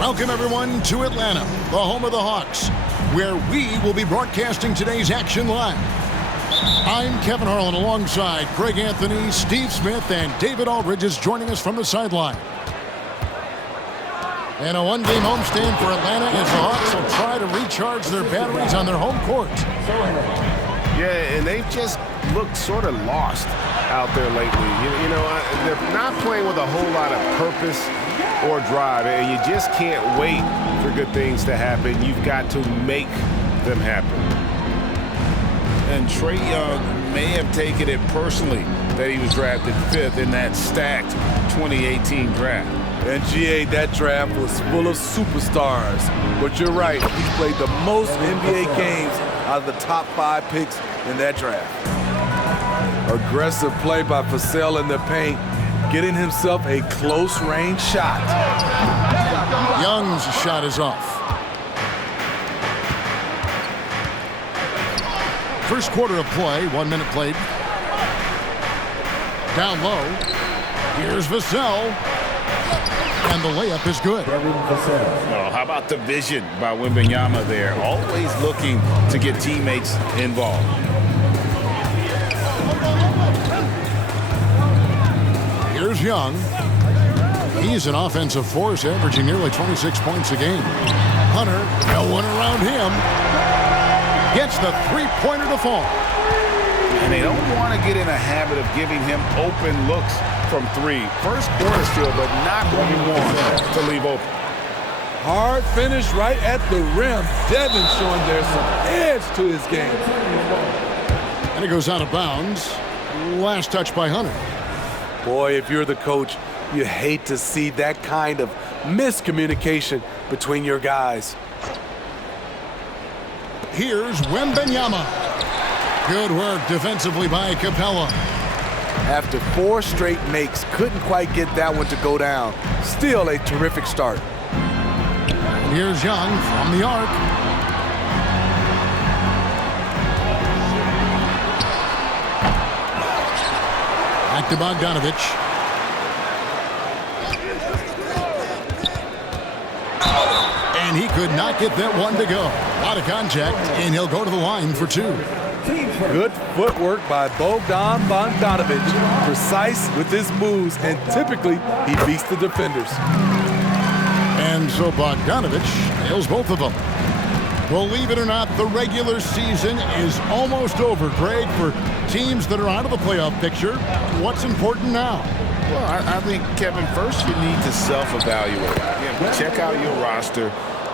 Welcome, everyone, to Atlanta, the home of the Hawks, where we will be broadcasting today's action live. I'm Kevin Harlan alongside Greg Anthony, Steve Smith, and David Aldridge is joining us from the sideline. And a one-game homestand for Atlanta as the Hawks will try to recharge their batteries on their home court. Yeah, and they've just looked sort of lost out there lately. You know, they're not playing with a whole lot of purpose or drive, and you just can't wait for good things to happen. You've got to make them happen. And Trae Young may have taken it personally that he was drafted 5th in that stacked 2018 draft. And GA, that draft was full of superstars. But you're right, he played the most NBA games out of the top 5 picks in that draft. Aggressive play by Vassell in the paint, getting himself a close-range shot. Young's shot is off. First quarter of play, 1 minute played. Down low. Here's Vassell. And the layup is good. Oh, how about the vision by Wembanyama there? Always looking to get teammates involved. Here's Young. He's an offensive force, averaging nearly 26 points a game. Hunter, no one around him. Gets the three-pointer to fall. And they don't want to get in a habit of giving him open looks from 3. First quarter still, but not what he wants to leave open. Hard finish right at the rim. Devin showing there's some edge to his game. And it goes out of bounds. Last touch by Hunter. Boy, if you're the coach, you hate to see that kind of miscommunication between your guys. Here's Wembanyama. Good work defensively by Capella. After 4 straight makes, couldn't quite get that one to go down. Still a terrific start. And here's Young from the arc. Back to Bogdanovich. And he could not get that one to go. A lot of contact, and he'll go to the line for 2. Good footwork by Bogdanovich. Precise with his moves, and typically he beats the defenders. And so Bogdanovich nails both of them. Believe it or not, the regular season is almost over, Greg. For teams that are out of the playoff picture, what's important now? Well, I think, Kevin, first you need to self-evaluate. Check out your roster.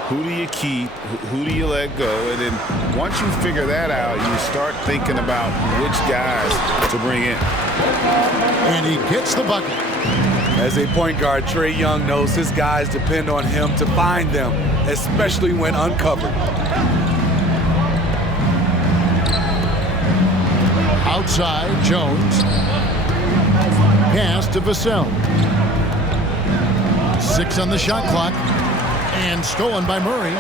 Who do you keep? Who do you let go? And then once you figure that out, you start thinking about which guys to bring in. And he gets the bucket. As a point guard, Trae Young knows his guys depend on him to find them, especially when uncovered. Outside, Jones. Pass to Vassell. 6 on the shot clock. And stolen by Murray.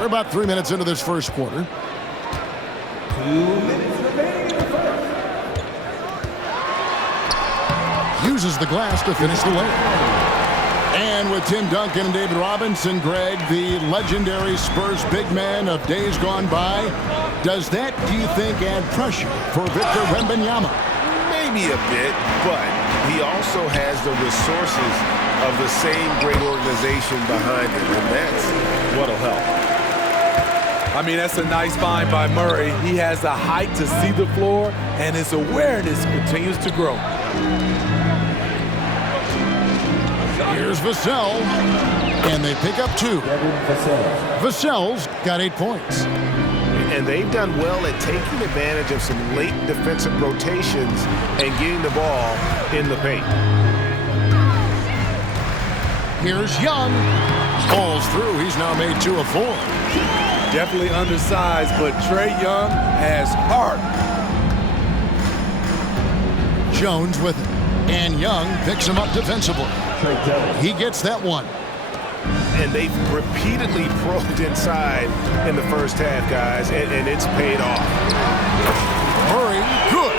We're about 3 minutes into this first quarter. 2 minutes remaining in the first. Uses the glass to finish the layup. And with Tim Duncan and David Robinson, Greg, the legendary Spurs big man of days gone by, does that, do you think, add pressure for Victor Wembanyama? Maybe a bit, but he also has the resources of the same great organization behind him, and that's what'll help. I mean, that's a nice find by Murray. He has the height to see the floor, and his awareness continues to grow. Here's Vassell, and they pick up 2. Vassell's got 8 points. And they've done well at taking advantage of some late defensive rotations and getting the ball in the paint. Here's Young. Falls through. He's now made 2 of 4. Definitely undersized, but Trae Young has heart. Jones with it. And Young picks him up defensively. He gets that one. And they've repeatedly probed inside in the first half, guys, and it's paid off. Murray, good.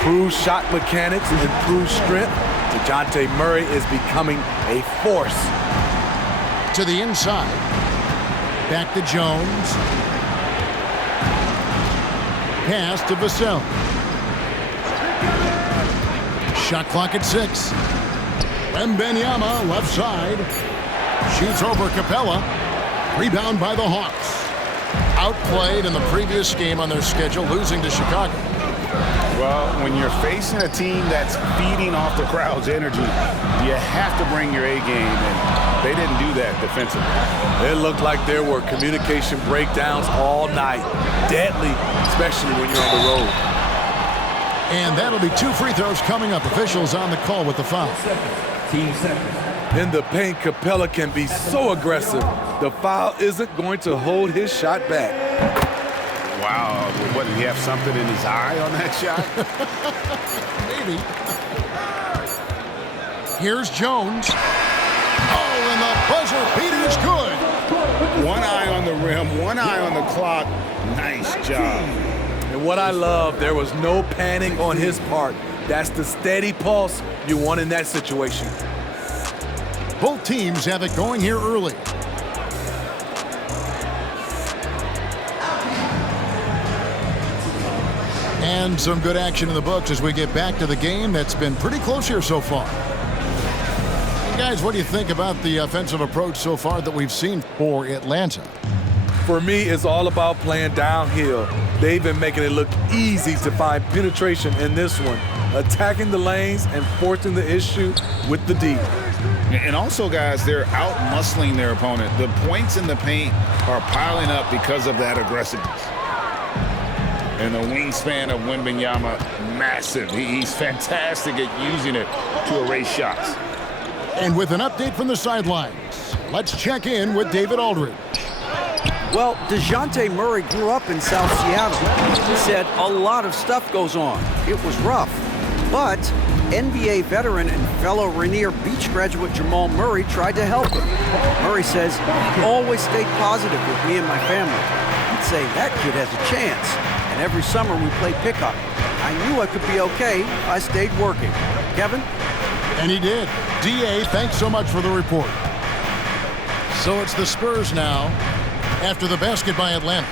improved shot mechanics, improved strength, DeJounte Murray is becoming a force. To the inside. Back to Jones. Pass to Vassell. Shot clock at 6. Wembanyama left side. Shoots over Capella. Rebound by the Hawks. Outplayed in the previous game on their schedule, losing to Chicago. Well, when you're facing a team that's feeding off the crowd's energy, you have to bring your A game, and they didn't do that defensively. It looked like there were communication breakdowns all night. Deadly, especially when you're on the road. And that'll be 2 free throws coming up. Officials on the call with the foul. Team seconds. In the paint, Capella can be so aggressive. The foul isn't going to hold his shot back. Wow, what, did he have something in his eye on that shot? Maybe. Here's Jones. Oh, and the buzzer beater is good. One eye on the rim, one eye on the clock. Nice job. And what I love, there was no panic on his part. That's the steady pulse you want in that situation. Both teams have it going here early. And some good action in the books as we get back to the game that's been pretty close here so far. And guys, what do you think about the offensive approach so far that we've seen for Atlanta? For me, it's all about playing downhill. They've been making it look easy to find penetration in this one, attacking the lanes and forcing the issue with the D. And also, guys, they're out-muscling their opponent. The points in the paint are piling up because of that aggressiveness. And the wingspan of Wembanyama, massive. He's fantastic at using it to erase shots. And with an update from the sidelines, let's check in with David Aldridge. Well, DeJounte Murray grew up in South Seattle. He said a lot of stuff goes on. It was rough. But NBA veteran and fellow Rainier Beach graduate Jamal Murray tried to help him. Murray says, he always stayed positive with me and my family. He'd say, that kid has a chance. And every summer we played pickup. I knew I could be okay if I stayed working. Kevin? And he did. D.A., thanks so much for the report. So it's the Spurs now after the basket by Atlanta.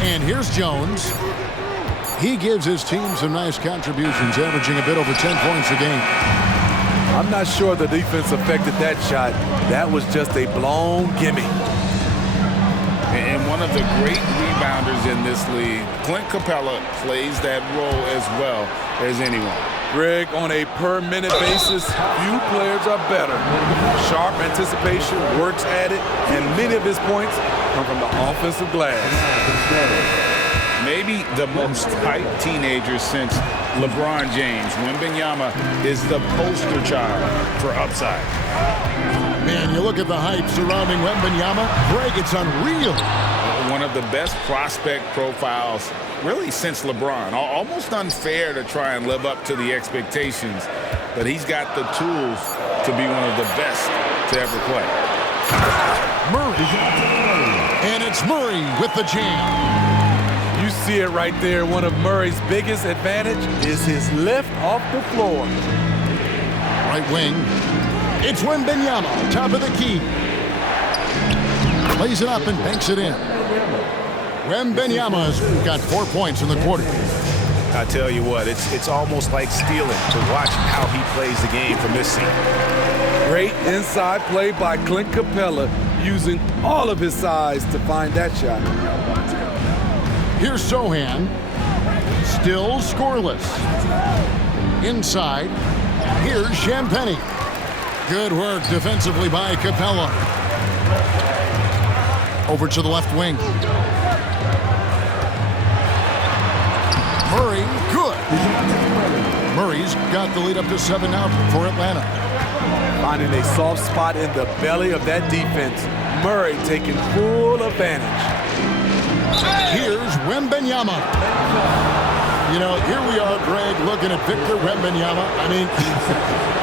And here's Jones. He gives his team some nice contributions, averaging a bit over 10 points a game. I'm not sure the defense affected that shot. That was just a blown gimme. And one of the great rebounders in this league, Clint Capella, plays that role as well as anyone. Greg, on a per-minute basis, few players are better. Sharp anticipation, works at it, and many of his points come from the offensive glass. Maybe the most hyped teenager since LeBron James. Wembanyama is the poster child for upside. Man, you look at the hype surrounding Wembanyama. Greg, it's unreal. One of the best prospect profiles really since LeBron. Almost unfair to try and live up to the expectations, but he's got the tools to be one of the best to ever play. Murray. And it's Murray with the jam. You see it right there. One of Murray's biggest advantage is his lift off the floor. Right wing. It's Wembanyama, top of the key. Plays it up and banks it in. Wembanyama's got 4 points in the quarter. I tell you what, it's almost like stealing to watch how he plays the game from this scene. Great inside play by Clint Capella, using all of his size to find that shot. Here's Sohan. Still scoreless. Inside. Here's Champagnie. Good work defensively by Capella. Over to the left wing. Murray, good. Murray's got the lead up to 7 now for Atlanta. Finding a soft spot in the belly of that defense. Murray taking full advantage. Here's Wembanyama. You know, here we are, Greg, looking at Victor Wembanyama. I mean,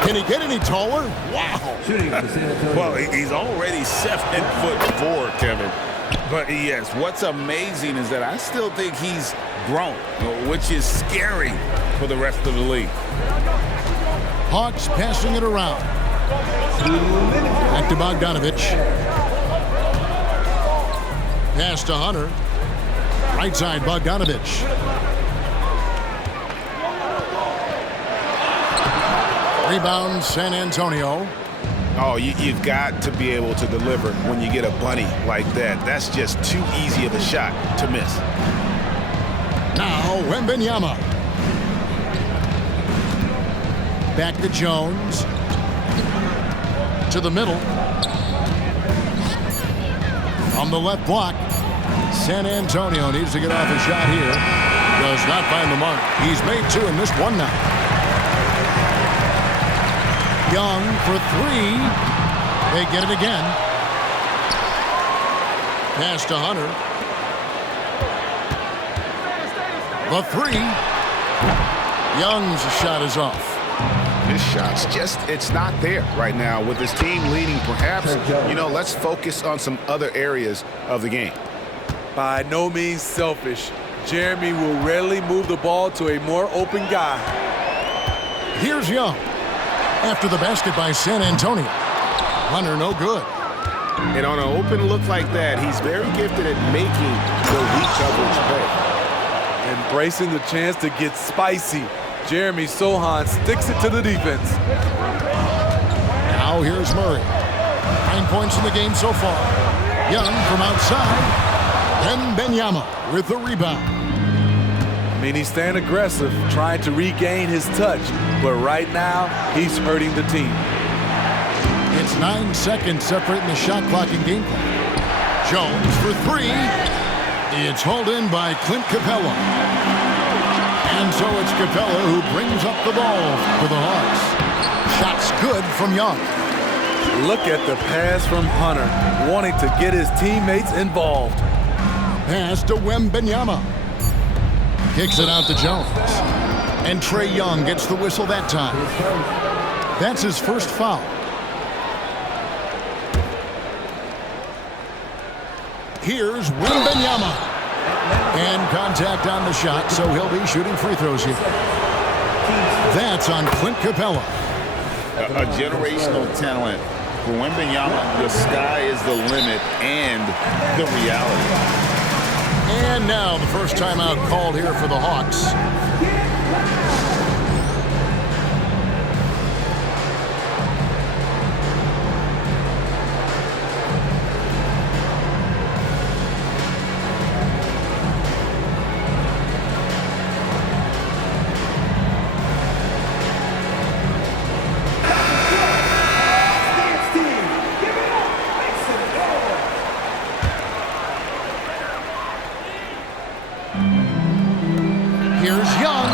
can he get any taller? Wow. Shooting for San Antonio. Well, he's already 7'4", Kevin. But yes, what's amazing is that I still think he's grown, which is scary for the rest of the league. Hawks passing it around. Back to Bogdanovich. Pass to Hunter. Right side, Bogdanovich. Rebound, San Antonio. Oh, you've got to be able to deliver when you get a bunny like that. That's just too easy of a shot to miss. Now, Wembanyama. Back to Jones. To the middle. On the left block. San Antonio needs to get off a shot here. Does not find the mark. He's made two and missed one now. Young for three. They get it again. Pass to Hunter. The three. Young's shot is off. His shot's it's not there right now with his team leading. Perhaps, let's focus on some other areas of the game. By no means selfish, Jeremy will rarely move the ball to a more open guy. Here's Young. After the basket by San Antonio. Hunter no good. And on an open look like that, he's very gifted at making the weak coverage pay. Embracing the chance to get spicy. Jeremy Sohan sticks it to the defense. Now here's Murray. 9 points in the game so far. Young from outside. Wembanyama with the rebound. I mean, he's staying aggressive, trying to regain his touch. But right now, he's hurting the team. It's 9 seconds separating the shot clock and game clock. Jones for three. It's hauled in by Clint Capella. And so it's Capella who brings up the ball for the Hawks. Shot's good from Young. Look at the pass from Hunter, wanting to get his teammates involved. Pass to Wembanyama. Kicks it out to Jones. And Trae Young gets the whistle that time. That's his first foul. Here's Wembanyama. And contact on the shot, so he'll be shooting free throws here. That's on Clint Capella. A generational talent. For Wembanyama, the sky is the limit and the reality. And now the first timeout called here for the Hawks. Here's Young.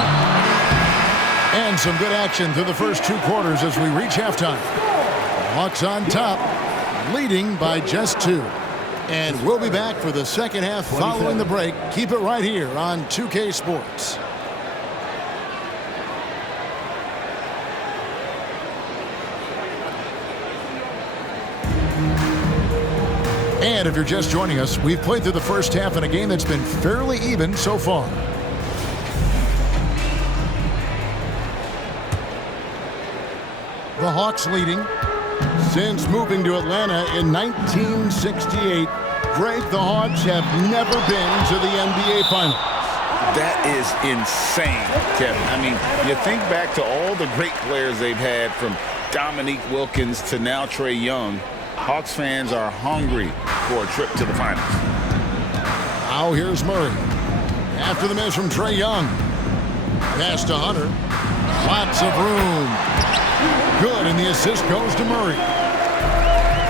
And some good action through the first 2 quarters as we reach halftime. Hawks on top, leading by just 2. And we'll be back for the second half following the break. Keep it right here on 2K Sports. And if you're just joining us, we've played through the first half in a game that's been fairly even so far. The Hawks leading since moving to Atlanta in 1968. Greg, the Hawks have never been to the NBA Finals. That is insane, Kevin. I mean, you think back to all the great players they've had, from Dominique Wilkins to now Trae Young. Hawks fans are hungry for a trip to the finals. Now here's Murray. After the miss from Trae Young. Pass to Hunter. Lots of room. Good, and the assist goes to Murray.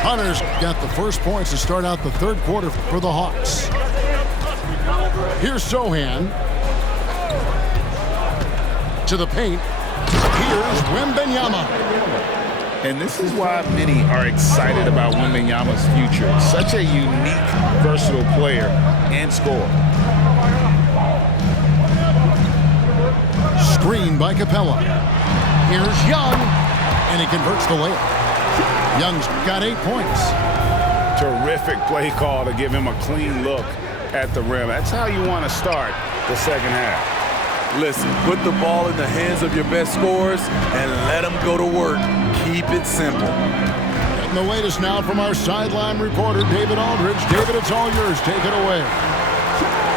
Hunter's got the first points to start out the third quarter for the Hawks. Here's Sohan. To the paint. Here's Wembanyama. And this is why many are excited about Wembanyama's future. Such a unique, versatile player and scorer. Screen by Capella. Here's Young, and he converts the layup. Young's got 8 points. Terrific play call to give him a clean look at the rim. That's how you want to start the second half. Listen, put the ball in the hands of your best scorers and let them go to work. Keep it simple. And the latest now from our sideline reporter, David Aldridge. David, it's all yours. Take it away.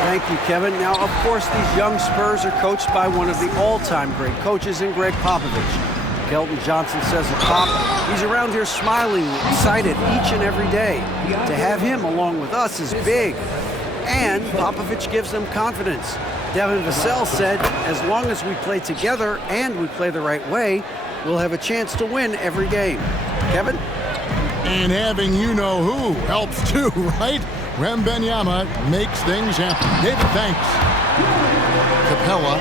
Thank you, Kevin. Now, of course, these young Spurs are coached by one of the all-time great coaches in Greg Popovich. Kelton Johnson says of Pop, he's around here smiling, excited each and every day. To have him along with us is big. And Popovich gives them confidence. Devin Vassell said, as long as we play together and we play the right way, we'll have a chance to win every game. Kevin? And having you-know-who helps too, right? Wembanyama makes things happen. David, thanks. Capella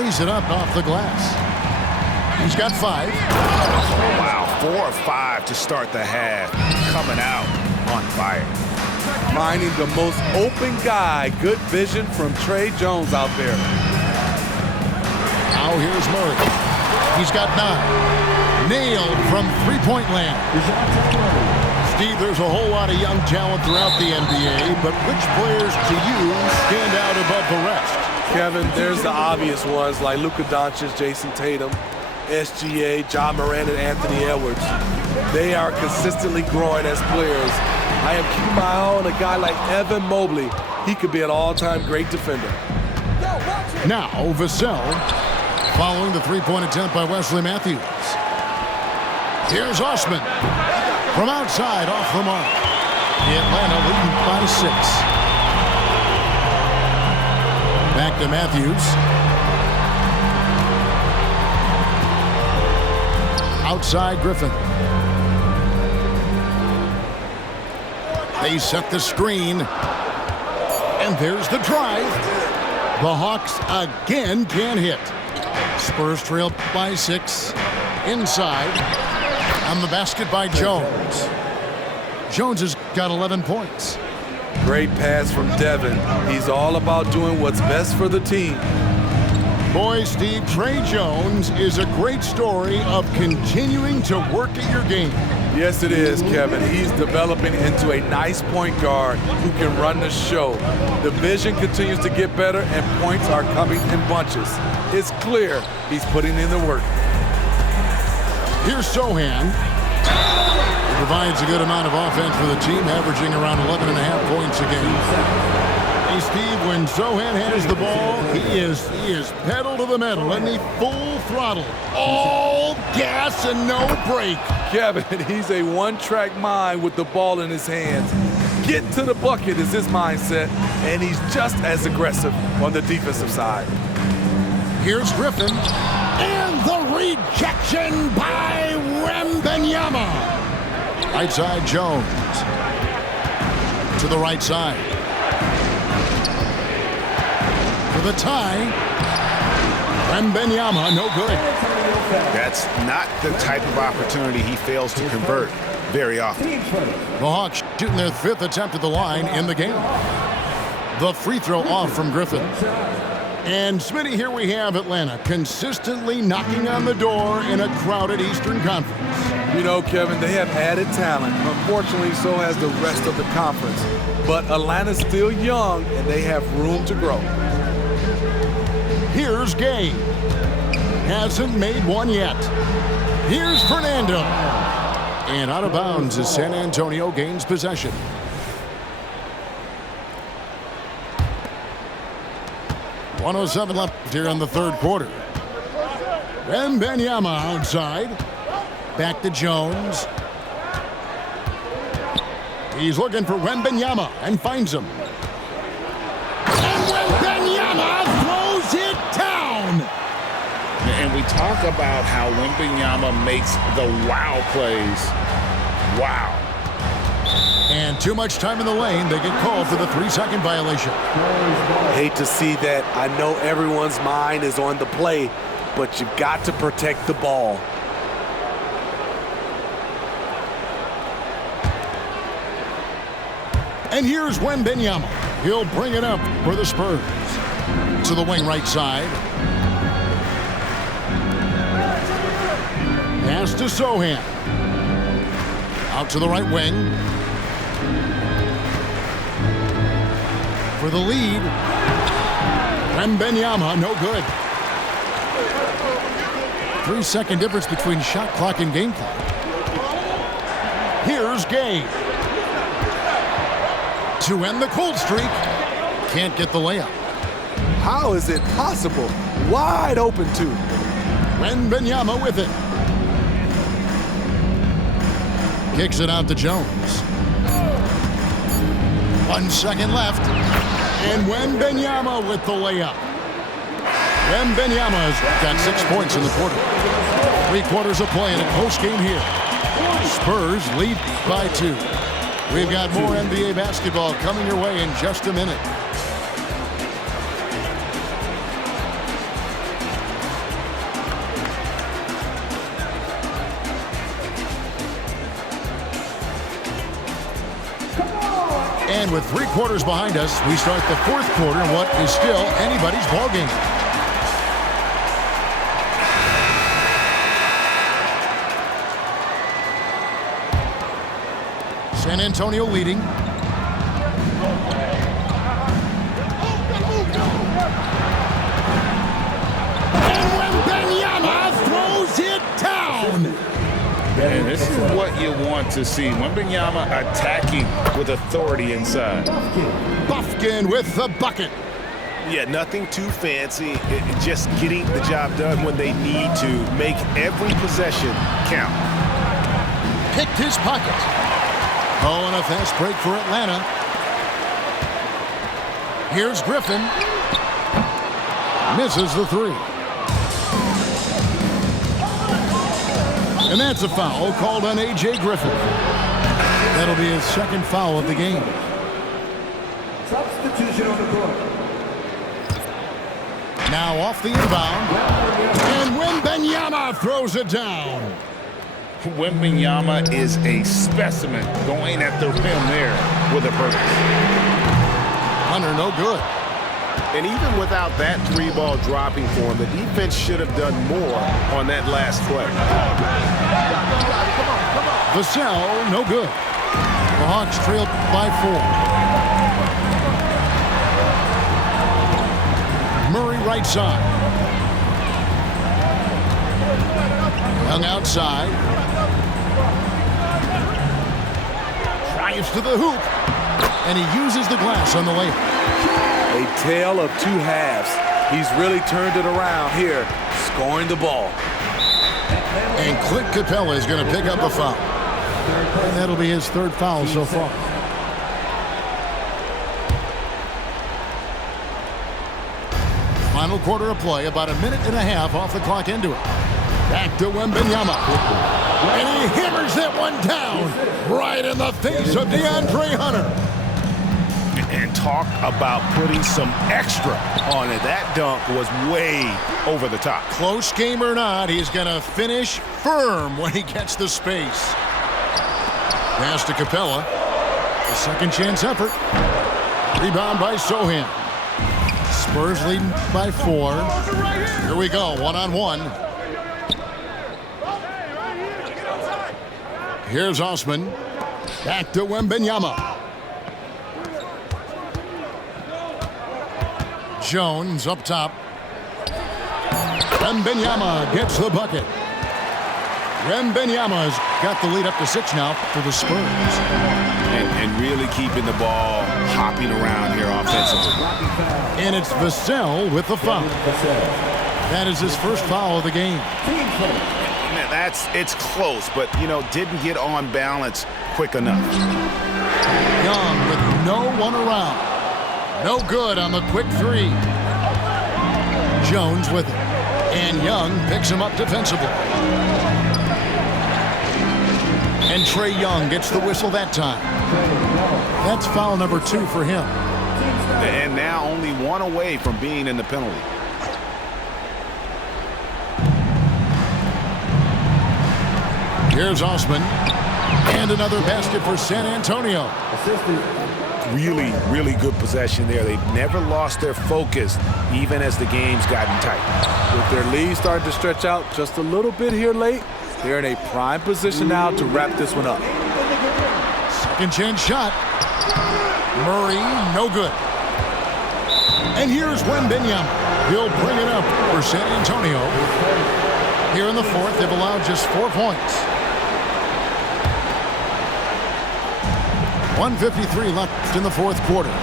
lays it up off the glass. He's got 5. Wow, 4 or 5 to start the half. Coming out on fire. Finding the most open guy. Good vision from Trey Jones out there. Now here's Murray. He's got 9. Nailed from three-point land. Steve, there's a whole lot of young talent throughout the NBA, but which players to you stand out above the rest? Kevin, there's the obvious ones like Luka Doncic, Jason Tatum, SGA, John Moran, and Anthony Edwards. They are consistently growing as players. I am keeping my eye on a guy like Evan Mobley. He could be an all-time great defender. Now, Vassell, following the three-point attempt by Wesley Matthews. Here's Osman. From outside, off the mark. Atlanta leading by 6. Back to Matthews. Outside Griffin. They set the screen. And there's the drive. The Hawks again can't hit. Spurs trail by 6. Inside. On the basket by Jones. Jones has got 11 points. Great pass from Devin. He's all about doing what's best for the team. Boy, Steve, Trey Jones is a great story of continuing to work at your game. Yes, it is, Kevin. He's developing into a nice point guard who can run the show. The vision continues to get better, and points are coming in bunches. It's clear he's putting in the work. Here's Sohan. He provides a good amount of offense for the team, averaging around 11.5 points a game. Hey, Steve, when Sohan has the ball, he is pedal to the metal, and he full throttle. All gas and no brake. Kevin, he's a one-track mind with the ball in his hands. Get to the bucket is his mindset, and he's just as aggressive on the defensive side. Here's Griffin. And the rejection by Wembanyama. Right side, Jones. To the right side. For the tie. Wembanyama, no good. That's not the type of opportunity he fails to convert very often. The Hawks shooting their 5th attempt at the line in the game. The free throw off from Griffin. And Smitty, here we have Atlanta consistently knocking on the door in a crowded Eastern Conference. You know, Kevin, they have added talent. Unfortunately, so has the rest of the conference. But Atlanta's still young, and they have room to grow. Here's Gay. Hasn't made one yet. Here's Fernando. And out of bounds as San Antonio gains possession. .107 left here in the 3rd quarter. Wembanyama outside. Back to Jones. He's looking for Wembanyama and finds him. And Wembanyama throws it down. And we talk about how Wembanyama makes the wow plays. Wow. And too much time in the lane. They get called for the 3-second violation. Hate to see that. I know everyone's mind is on the play, but you've got to protect the ball. And here's Wembanyama. He'll bring it up for the Spurs. To the wing right side. Pass to Sohan. Out to the right wing. For the lead. Wembanyama, no good. 3-second difference between shot clock and game clock. Here's Gay. To end the cold streak. Can't get the layup. How is it possible? Wide open, too. Wembanyama with it. Kicks it out to Jones. 1 second left. And Wembanyama with the layup. Wembanyama's got 6 points in the quarter. 3 quarters of play in a close game here. Spurs lead by 2. We've got more NBA basketball coming your way in just a minute. And with 3 quarters behind us, we start the 4th quarter in what is still anybody's ballgame. San Antonio leading. And Wembanyama throws it down. And this is what you want to see. Wembanyama attacking with authority inside. Buffkin with the bucket. Yeah, nothing too fancy. Just getting the job done when they need to. Make every possession count. Picked his pocket. Oh, and a fast break for Atlanta. Here's Griffin. Misses the 3. And that's a foul called on A.J. Griffin. That'll be his 2nd foul of the game. Substitution on the court. Now off the inbound. And Wembanyama throws it down. Wembanyama is a specimen going at the rim there with a purpose. Hunter, no good. And even without that 3-ball dropping for him, the defense should have done more on that last play. Vassell, no good. The Hawks trailed by 4. Murray right side. Young outside. Drives to the hoop. And he uses the glass on the layup. A tale of 2 halves. He's really turned it around here, scoring the ball. And Clint Capella is going to pick up a foul. And that'll be his 3rd foul so far. Final quarter of play, about 1.5 minutes off the clock into it. Back to Wembanyama. And he hammers that one down right in the face of DeAndre Hunter. And talk about putting some extra on it. That dunk was way over the top. Close game or not, he's going to finish firm when he gets the space. Pass to Capella. A 2nd chance effort. Rebound by Sohan. Spurs leading by 4. Here we go, 1-on-1. Here's Osman. Back to Wembanyama. Jones up top. Wembanyama gets the bucket. Wembanyama's got the lead up to 6 now for the Spurs. And really keeping the ball hopping around here offensively. And it's Vassell with the foul. That is his 1st foul of the game. Man, it's close, but, didn't get on balance quick enough. Young with no one around. No good on the quick 3. Jones with it. And Young picks him up defensively. And Trey Young gets the whistle that time. That's foul number 2 for him. And now only 1 away from being in the penalty. Here's Osman. And another basket for San Antonio. Really, really good possession there. They've never lost their focus, even as the game's gotten tight. With their lead starting to stretch out just a little bit here late, they're in a prime position now to wrap this one up. Second chance shot. Murray, no good. And here's Wembanyama. He'll bring it up for San Antonio. Here in the fourth, they've allowed just 4 points. 1:53 left in the fourth quarter.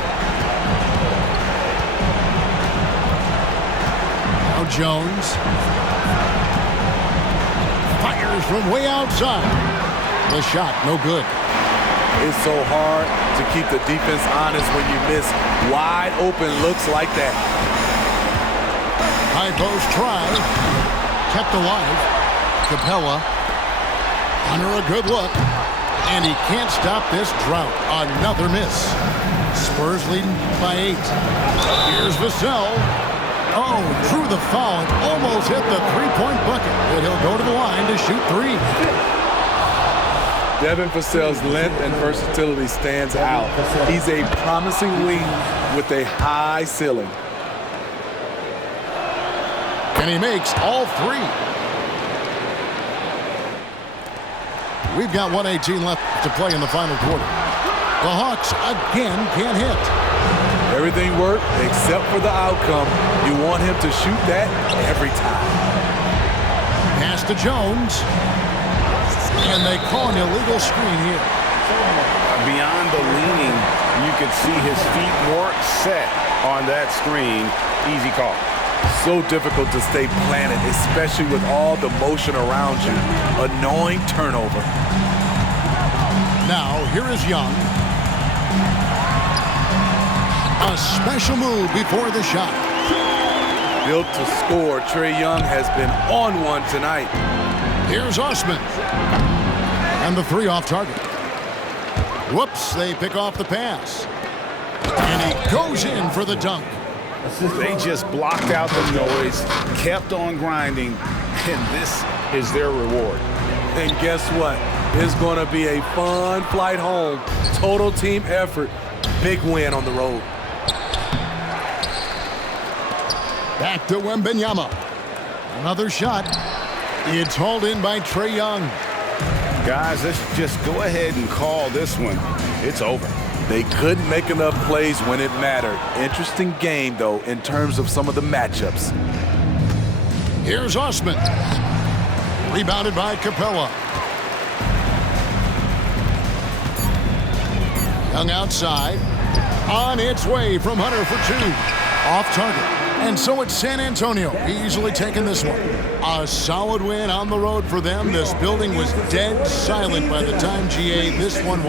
Now Jones fires from way outside. The shot, no good. It's so hard to keep the defense honest when you miss wide open looks like that. High post try. Kept alive. Capella. Under a good look. And he can't stop this drought. Another miss. Spurs leading by 8. Here's Vassell. Oh, drew the foul and almost hit the three-point bucket. But he'll go to the line to shoot 3. Devin Vassell's length and versatility stands out. He's a promising wing with a high ceiling. And he makes all 3. We've got 1:18 left to play in the final quarter. The Hawks again can't hit. Everything worked except for the outcome. You want him to shoot that every time. Pass to Jones. And they call an illegal screen here. Beyond the leaning, you could see his feet weren't set on that screen. Easy call. So difficult to stay planted, especially with all the motion around you. Annoying turnover. Now, here is Young. A special move before the shot. Built to score, Trae Young has been on one tonight. Here's Osman. And the 3 off target. Whoops, they pick off the pass. And he goes in for the dunk. They just blocked out the noise, kept on grinding, and this is their reward. And guess what? It's going to be a fun flight home. Total team effort. Big win on the road. Back to Wembanyama. Another shot. It's hauled in by Trae Young. Guys, let's just go ahead and call this one. It's over. They couldn't make enough plays when it mattered. Interesting game, though, in terms of some of the matchups. Here's Osman. Rebounded by Capella. Young outside. On its way from Hunter for 2. Off target. And so it's San Antonio easily taking this one. A solid win on the road for them. This building was dead silent by the time GA this one.